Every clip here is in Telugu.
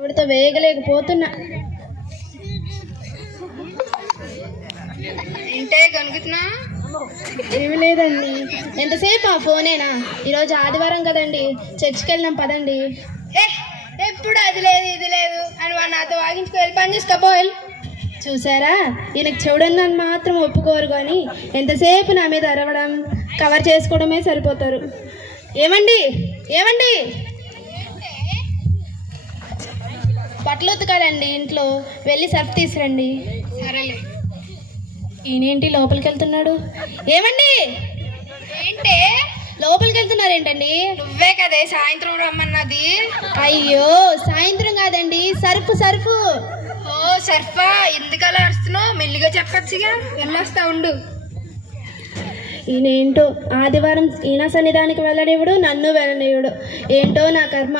ఆవిడతో వేయగలేకపోతున్నా. ఇంటే కనుకుతున్నా ఏమి లేదండి. ఎంతసేపు ఆ ఫోనేనా? ఈరోజు ఆదివారం కదండి, చర్చికి వెళ్దాం పదండి. ఎప్పుడు అది లేదు ఇది లేదు అని వాడు నాతో వాగించుకు వెళ్ళి పని చేసుకోపోయి. చూసారా, ఈయనకు చూడని మాత్రం ఒప్పుకోరు, కానీ ఎంతసేపు నా మీద అరవడం కవర్ చేసుకోవడమే సరిపోతారు. ఏమండి ఏమండి, బట్టలు ఉతకాలండి ఇంట్లో, వెళ్ళి సర్ఫ్ తీసురండి. సరేలే. ఈయనేంటి లోపలికి వెళ్తున్నాడు? ఏమండి, ఏంటే లోపలికి వెళ్తున్నారు ఏంటండి? నువ్వే కదే సాయంత్రం రమ్మన్నది. అయ్యో, సాయంత్రం కాదండి, సర్ఫ్ సర్ఫ్. ఓ సర్ఫా, ఎందుకలా అరుస్తున్నావు? మెల్లిగా చెప్పచ్చుగా. వెళ్ళొస్తా ఉండు. ఈయనేంటో ఆదివారం ఈయన సన్నిధానికి వెళ్ళనివ్వడు, నన్ను వెళ్ళనివ్వడు. ఏంటో నా కర్మ.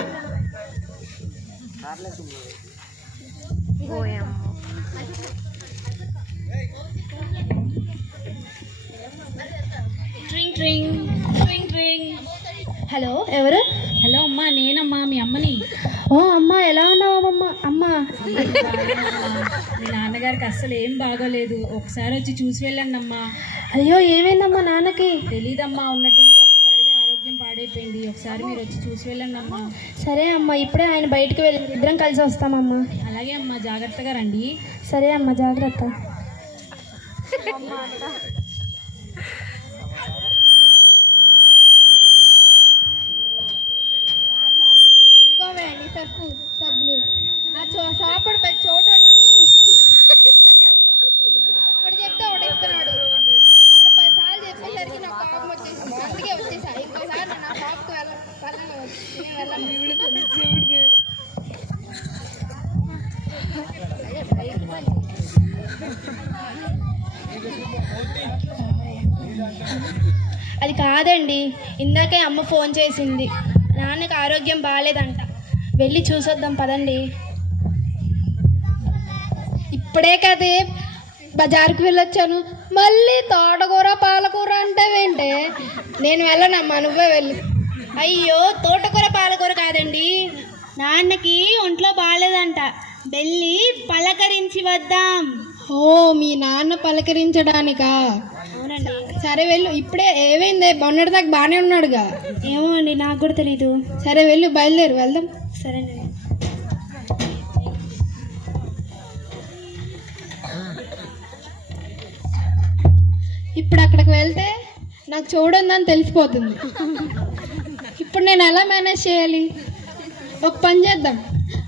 హలో, ఎవరు? హలో అమ్మా, నేనమ్మా మీ అమ్మని. ఓ అమ్మ, ఎలా ఉన్నావు అమ్మ? మీ నాన్నగారికి అస్సలు ఏం బాగోలేదు, ఒకసారి వచ్చి చూసి వెళ్ళండి అమ్మా. అయ్యో, ఏమైందమ్మా నాన్నకి? తెలీదమ్మా, ఉన్నట్టుండి ఒకసారిగా ఆరోగ్యం పాడైపోయింది, ఒకసారి మీరు వచ్చి చూసి వెళ్ళండి అమ్మా. సరే అమ్మ, ఇప్పుడే ఆయన బయటకు వెళ్ళి ఇద్దరం కలిసి వస్తామమ్మా. అలాగే అమ్మా, జాగ్రత్తగా రండి. సరే అమ్మ, జాగ్రత్త. ఇదిగోవే నీ సర్ఫు సబ్బులు. ఆ షాపుడు పెద్ద చోటు ఒకటి చెప్తే ఒకటి ఇస్తున్నాడు. ఒకటి 10 సార్లు చెప్పేసరికి నాకు కోపం వచ్చేసింది, అందుకే వచ్చేసా. ఇంకోసారి నేను ఆ షాప్కి అది కాదండి, ఇందాకే అమ్మ ఫోన్ చేసింది, నాన్నకి ఆరోగ్యం బాగాలేదంట, వెళ్ళి చూసొద్దాం పదండి. ఇప్పుడే కదే బజార్కి వెళ్ళొచ్చాను, మళ్ళీ తోటకూర పాలకూర అంటావేంటే? నేను వెళ్ళనమ్మా, నువ్వే వెళ్ళు. అయ్యో, తోటకూర పాలకూర కాదండి, నాన్నకి ఒంట్లో బాగాలేదంట, వెళ్ళి పలకరించి వద్దాం. ఓ, మీ నాన్న పలకరించడానికా? అవునండి. సరే వెళ్ళు. ఇప్పుడే ఏమైంది? మొన్నటి దాకా బాగానే ఉన్నాడుగా. ఏమో అండి, నాకు కూడా తెలీదు. సరే వెళ్ళు, బయలుదేరు, వెళ్దాం. సరేనండి. ఇప్పుడు అక్కడికి వెళ్తే నాకు చూడుందని తెలిసిపోతుంది. ఇప్పుడు నేను ఎలా మేనేజ్ చేయాలి? ఒక పని చేద్దాం,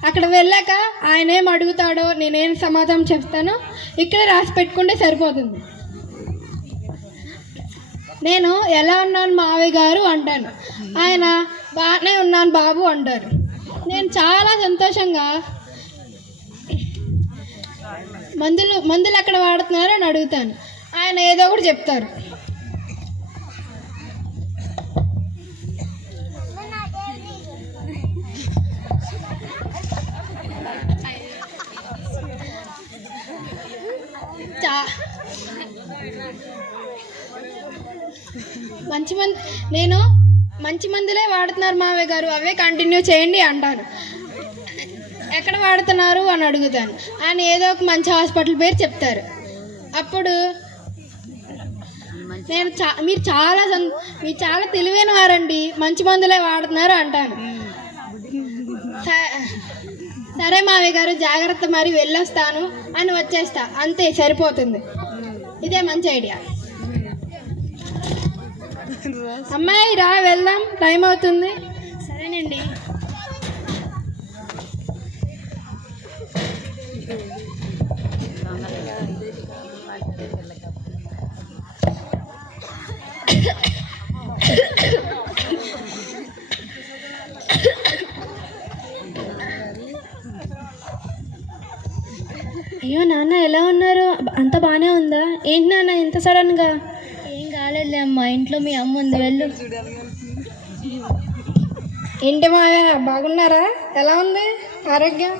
అక్కడ వెళ్ళాక ఆయన ఏం అడుగుతాడో నేనేం సమాధానం చెప్తానో ఇక్కడ రాసి పెట్టుకుంటే సరిపోతుంది. నేను ఎలా ఉన్నాను మావయ్య గారు అంటాను, ఆయన బాగానే ఉన్నాను బాబు అంటారు. నేను చాలా సంతోషంగా మందులు ఎక్కడ వాడుతున్నారు అని అడుగుతాను, ఆయన ఏదో ఒకటి చెప్తారు. నేను మంచి మందులే వాడుతున్నారు మావయ్య గారు, అవే కంటిన్యూ చేయండి అంటాను. ఎక్కడ వాడుతున్నారు అని అడుగుతాను, ఆయన ఏదో ఒక మంచి హాస్పిటల్ పేరు చెప్తారు. అప్పుడు నేను మీరు చాలా తెలివైన వారండి, మంచి మందులే వాడుతున్నారు అంటాను. సరే మావయ్య గారు, జాగ్రత్త, మరి వెళ్ళొస్తాను అని వచ్చేస్తా, అంతే సరిపోతుంది. ఇదే మంచి ఐడియా. అమ్మాయి రా, వెళ్దాం, టైం అవుతుంది. సరేనండి. అయ్యో నాన్న, ఎలా ఉన్నారు? అంత బాగానే ఉందా? ఏంటి నాన్న ఇంత సడన్గా? ఏం కాలేదులే అమ్మా, ఇంట్లో మీ అమ్మ ఉంది, వెళ్ళు. ఏంటి మావయ్య, బాగున్నారా? ఎలా ఉంది ఆరోగ్యం?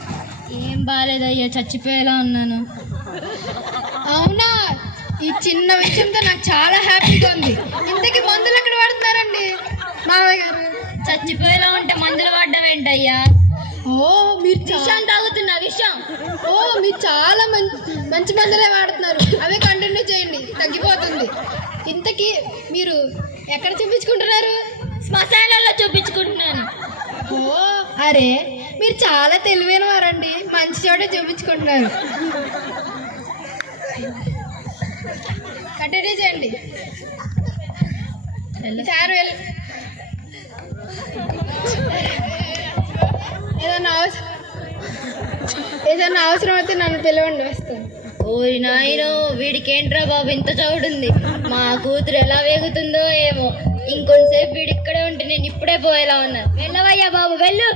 ఏం బాగాలేదయ్యా, చచ్చిపోయేలా ఉన్నాను. అవునా? ఈ చిన్న విషయంతో నాకు చాలా హ్యాపీగా ఉంది. ఇంతకీ మందులు ఎక్కడ వాడుతున్నారండి మావయ్య గారు? చచ్చిపోయేలా ఉంటే మందులు వాడడం ఏంటయ్యా? ఓ, మీరు నిశాంత్ మీరు చాలా మంచి మందులే వాడుతున్నారు, అవే కంటిన్యూ చేయండి, తగ్గిపోతుంది. ఇంతకీ మీరు ఎక్కడ చూపించుకుంటున్నారు? శ్మశానాల్లో చూపించుకుంటున్నాను. ఓ అరే, మీరు చాలా తెలివైన వారండి, మంచి చోట చూపించుకుంటున్నారు. కంటిన్యూ చేయండి. ఈసారి ఏదైనా అవసరం అయితే నన్ను పిలవండి, వస్తాను. ఓయ్ నాయనో, వీడికేంట్రా బాబు ఇంత చౌడుంది. మా కూతురు ఎలా వేగుతుందో ఏమో. ఇంకొంతసేపు వీడి ఇక్కడే ఉంటే నేను ఇప్పుడే పోయేలా ఉన్నా. వెళ్ళవయ్యా బాబు, వెళ్ళు.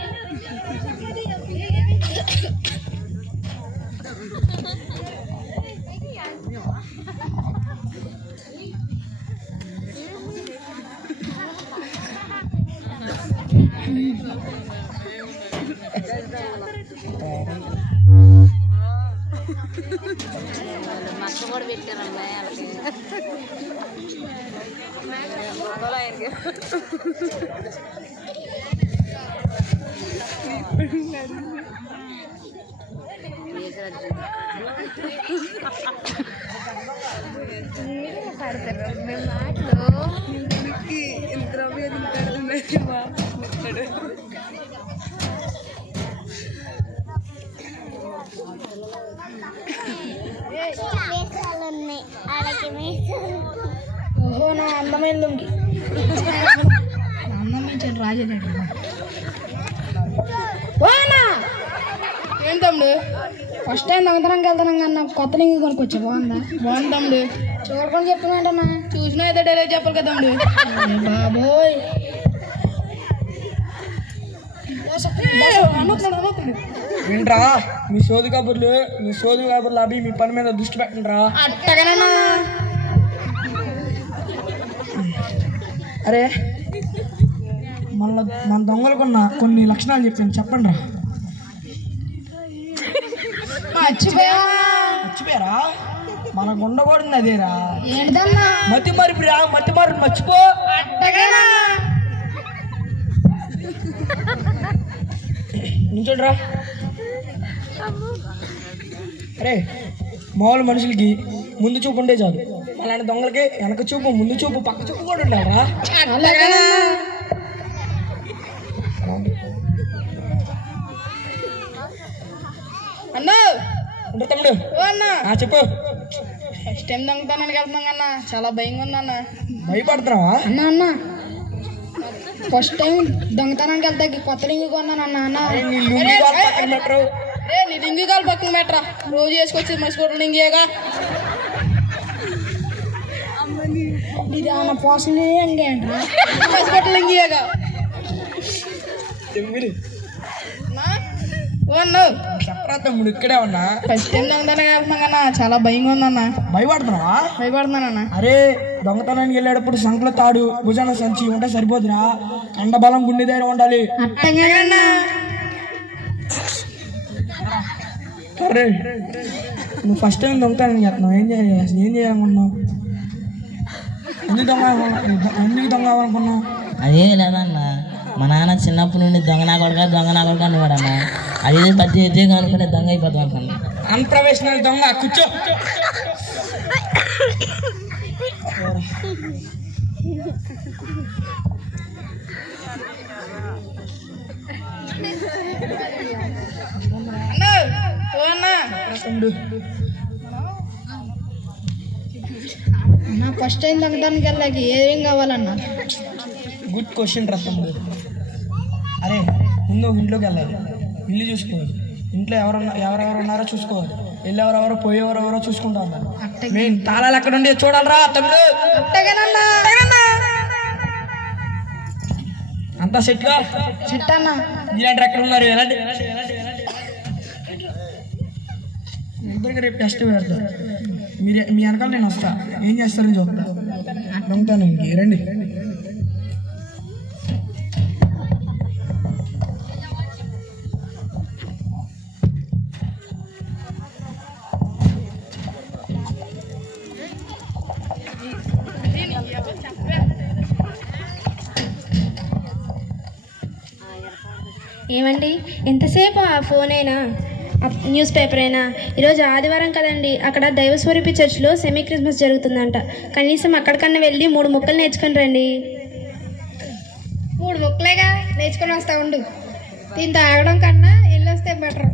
ఓహో, నా అందమైన లుంగి. ఏం తమ్ముడు, ఫస్ట్ టైం దొంగతనంకి వెళ్తాను కన్నా కొత్త లింగి కొనుక్కొచ్చా. బాగుందా? బాగుంది తమ్ముడు. చూడకుండా చెప్పినట్టన్నా చూసినా అయితే డైలాగ్ చెప్పాలి కదా తమ్ముడు. బాబోయ్, వింట్రా మీ సోది కబుర్లు అవి మీ పని మీద దృష్టి పెట్టండిరా. అట్టగనన్నా. అరే, మన దొంగలకున్న కొన్ని లక్షణాలు చెప్పాను, చెప్పండి రా. మర్చిపోయారా? మనకు ఉండకూడదు అదేరా. ఏంటన్నా? మతి మర్చిపో. నించోడ్రా. అరే, మామూలు మనుషులకి ముందు చూపు ఉండే చాలు, అలాంటి దొంగలకి వెనక చూపు, ముందు చూపు, పక్క చూపు కూడా ఉండాలరా. అన్నా, ఉంటా తమ్ముడు. అన్నా చెప్పు. ఫస్ట్ టైం దొంగతనానికి వెళ్తున్నాం అన్న, చాలా భయంగా ఉంది అన్న. భయపడుతున్నావా? అన్న ఫస్ట్ టైం దొంగతనానికి వెళ్తే కొత్త లింగి కొన్నాను అన్న. నీ లుంగీ కాలు పక్కన పెట్టరు. నీ లింగి కాలు పక్కన పెట్టరా, రోజు వేసుకొచ్చి మర్చిపోవడం లింగిగా. ఇది అన్న పోసం ఏంట్రా, మర్చిపోవడం లింగిగా. చెప్పరా తమ్ముడు, ఇక్కడే ఉన్నా. ఫస్ట్ టైం దొంగతనానికి వెళ్తున్నాం కన్నా, చాలా భయంగా ఉందన్న. భయపడుతున్నావా? భయపడుతున్నానన్న. అరే, దొంగతనానికి వెళ్ళేటప్పుడు సంకల తాడు, భుజాన సంచి ఉంటే సరిపోతురా. కండబలం, గుండె ధైర్యం ఉండాలి. అట్టంగానన్నా. అరే, నువ్వు ఫస్ట్ టైం దొంగతనానికి వెళ్తున్నావు, ఏం చేయాలనుకున్నావు? ఎందుకు దొంగ అవ్వాలనుకున్నావు? అదే లేదన్న, మా నాన్న చిన్నప్పటి నుండి దొంగ నా కొడుక అనువాడన్న. అది ప్రతి ఉద్యోగం అనుకుంటే దొంగ అయిపోతాం అనుకున్నా. అన్ప్రొఫెషనల్ దొంగ, కూర్చో. అన్న ఫస్ట్ టైం దొంగతనానికి వెళ్ళాక ఏం కావాలన్నా? గుడ్ క్వశ్చన్ రా తమ్ముడు. అరే, ముందు ఒక ఇంట్లోకి వెళ్ళాలి, ఇల్లు చూసుకోవాలి, ఇంట్లో ఎవరెవరు ఉన్నారో చూసుకోవాలి, వెళ్ళి ఎవరెవరో పోయేవరెవరో చూసుకుంటా ఉండాలి. మెయిన్ తాళాలు ఎక్కడ ఉండి చూడాలరా తమ్ముడు. అంతా సెట్గా సెట్ అన్న. ఇలాంటి ఎక్కడ ఉన్నారు? ఎలాంటి ఇద్దరికి రేపు టెస్ట్ పెడతారు. మీ వెనకాల నేను వస్తా, ఏం చేస్తారని చూస్తా. నమ్ముతాను. రండి. ఏమండి, ఎంతసేపు ఆ ఫోనేనా? న్యూస్ పేపర్ అయినా ఈరోజు ఆదివారం కదండి, అక్కడ దైవస్వరూపి చర్చ్లో సెమీ క్రిస్మస్ జరుగుతుందంట. కనీసం అక్కడికన్నా వెళ్ళి 3 ముక్కలు నేర్చుకుని రండి. 3 ముక్కలేగా నేర్చుకొని వస్తా ఉండు. దీంతో ఆగడం కన్నా వెళ్ళొస్తే బెటర్.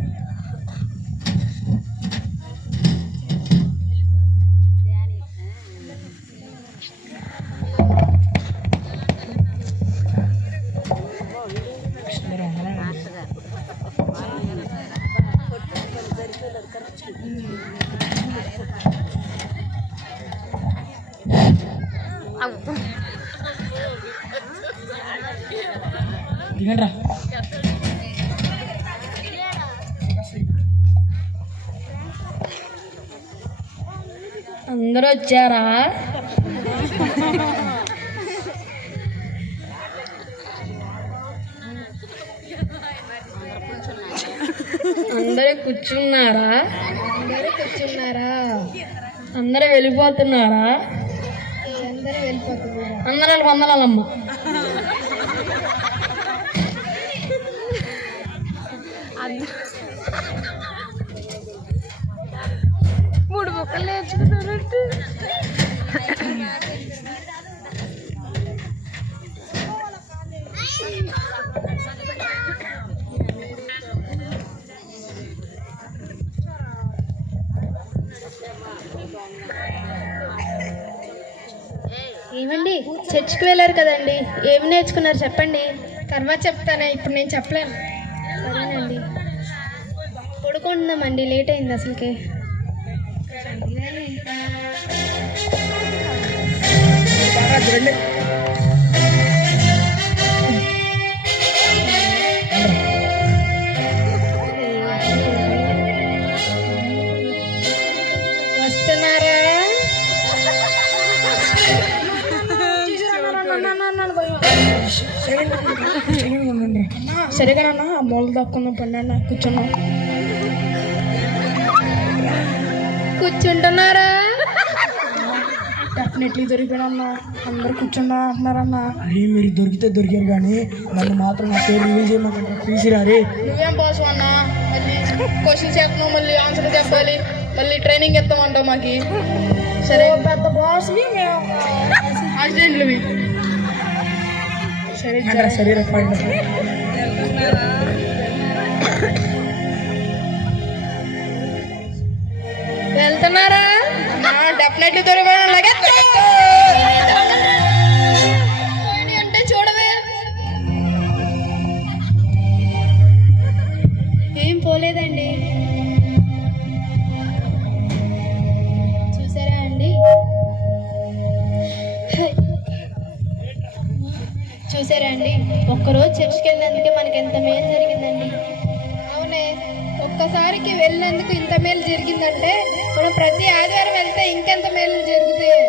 దిగండ్రా. అందరూ వచ్చారా? అందరూ కూర్చున్నారా? అందరూ వెళ్ళిపోతున్నారా? అందరూ వందనాలమ్మ. ఏమండి, చర్చ్కి వెళ్ళారు కదండి, ఏమి నేర్చుకున్నారు చెప్పండి. తర్వాత చెప్తానే, ఇప్పుడు నేను చెప్పలేను. సరేనండి, పడుకుంటున్నామండి, లేట్ అయింది అసలుకే. వస్తున్నారా? సరేగానన్నా, మూల దక్కుందాం పండి అన్న. కూర్చుంటున్నారా? డెఫినెట్లీ దొరికిపోయినా. అందరు కూర్చున్నా అంటున్నారన్న. అరే మీరు దొరికితే దొరికారు కానీ నన్ను మాత్రం నా పేరు రివీల్ చేయమంటారు. తీసిరారే. నువ్వేం పాస్ అన్నా, మళ్ళీ క్వశ్చన్స్ చెప్పినావు, మళ్ళీ ఆన్సర్ చెప్పాలి, మళ్ళీ ట్రైనింగ్ ఇస్తామంటావు మాకి. సరే పెద్ద బాస్ని అసిస్టెంట్లవి. సరే సరే వెళ్తున్నారా? డెఫినెట్లీ దొరికిపోయినా అంటే చూడవే. ఏం పోలేదండి. చూసారా అండి, చూసారా అండి, ఒక్కరోజు చర్చికి వెళ్ళినందుకే మనకి ఎంత మేలు జరిగిందండి. అవునే, ఒక్కసారికి వెళ్ళినందుకు ఇంత మేలు జరిగిందంటే మనం ప్రతి ఆదివారం వెళ్తే ఇంకెంత మేలు జరుగుతాయి.